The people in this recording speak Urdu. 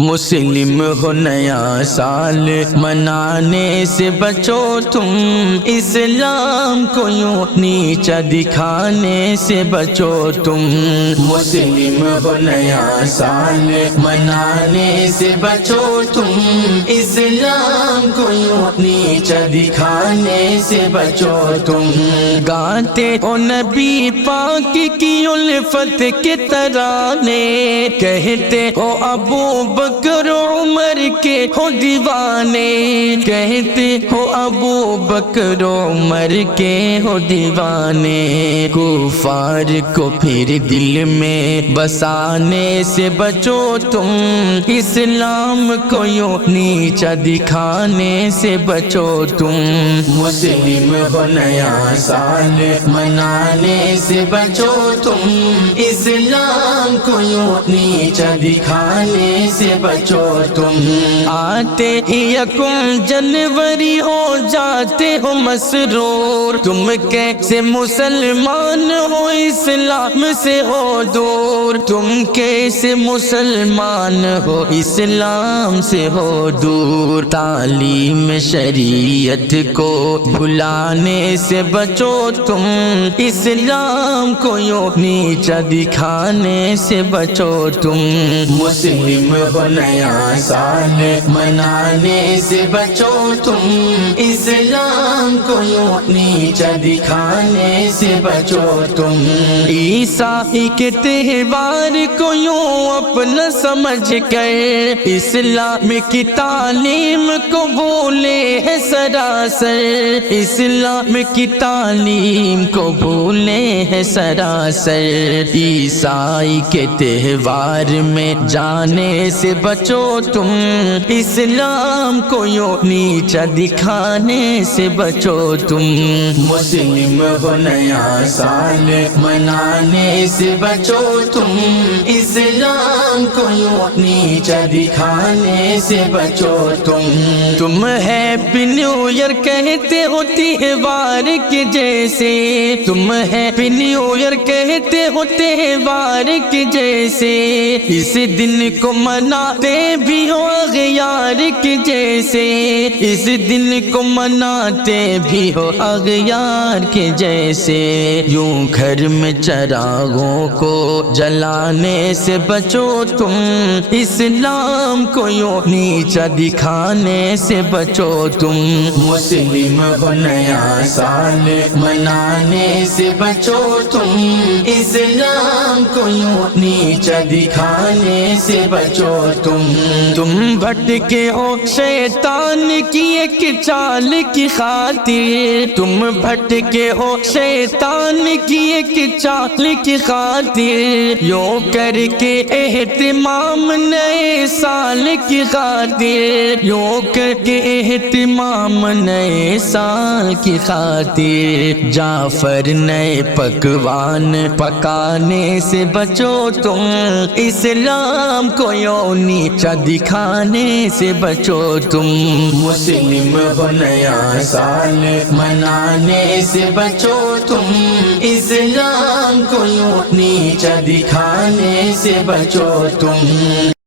مسلم ہو نیا سال منانے سے بچو تم، اسلام کو یوں نیچا دکھانے سے بچو تم۔ مسلم ہو نیا سال منانے سے بچو تم، اسلام کو یوں نیچا دکھانے سے بچو تم۔ گاتے ہو نبی پاک کی الفت کے ترانے، کہتے ہو ابو بکر عمر کے ہو دیوانے، کہتے ہو ابو بکر عمر کے ہو دیوانے۔ کفار کو پھر دل میں بسانے سے بچو تم، اسلام کو یوں نیچا دکھانے سے بچو تم۔ مسلم ہو نیا سال منانے سے بچو تم، اسلام کو یوں نیچا دکھانے سے بچو تم۔ آتے یکم جنوری ہو جاتے ہو مسرور، تم کیسے مسلمان ہو اسلام سے ہو دور، تم کیسے مسلمان ہو اسلام سے ہو دور۔ تعلیم شریعت کو بھلانے سے بچو تم، اسلام کو یوں نیچا دکھانے سے بچو تم۔ مسلم ہو نیا سال منانے سے بچو تم، اسلام کو یوں نیچا دکھانے سے بچو تم۔ عیسائی کے تہوار کو یوں اپنا سمجھ کر، اسلام کی تعلیم کو بھولے ہے سراسر، اسلام کی تعلیم کو بھولے ہے سراسر۔ عیسائی کے تہوار میں جانے سے بچو تم، اسلام کو یوں نیچا دکھانے سے بچو تم۔ مسلم ہو نیا سال منانے سے بچو تم، اسلام کو یوں نیچا دکھانے سے بچو تم۔ تم ہیپی نیو ایئر کہتے ہو تہوار کے جیسے، تم ہیپی نیو ایئر کہتے ہو تہوار کے جیسے، اس دن کو مناتے بھی ہو اغیار کے جیسے، اس دن کو مناتے بھی ہو اغیار کے جیسے۔ یوں گھر میں چراغوں کو جلانے سے بچو تم، اسلام کو یوں نیچا دکھانے سے بچو تم۔ مسلم ہو نیا سال منانے سے بچو تم، اسلام کو یوں نیچا دکھانے سے بچو تم۔ تم بھٹکے ہو شیطان کی ایک چال کی خاطر، تم بھٹکے ہو شیطان کی ایک چال کی خاطر، یوں کر کے اہتمام نئے سال کی خاطر، یوں کر کے اہتمام نئے سال کی خاطر۔ جعفر نئے پکوان پکانے سے بچو تم، اسلام کو یوں نیچا دکھانے سے بچو تم۔ مسلم ہو نیا سال منانے سے بچو تم، اسلام کو یوں نیچا دکھانے سے بچو تم۔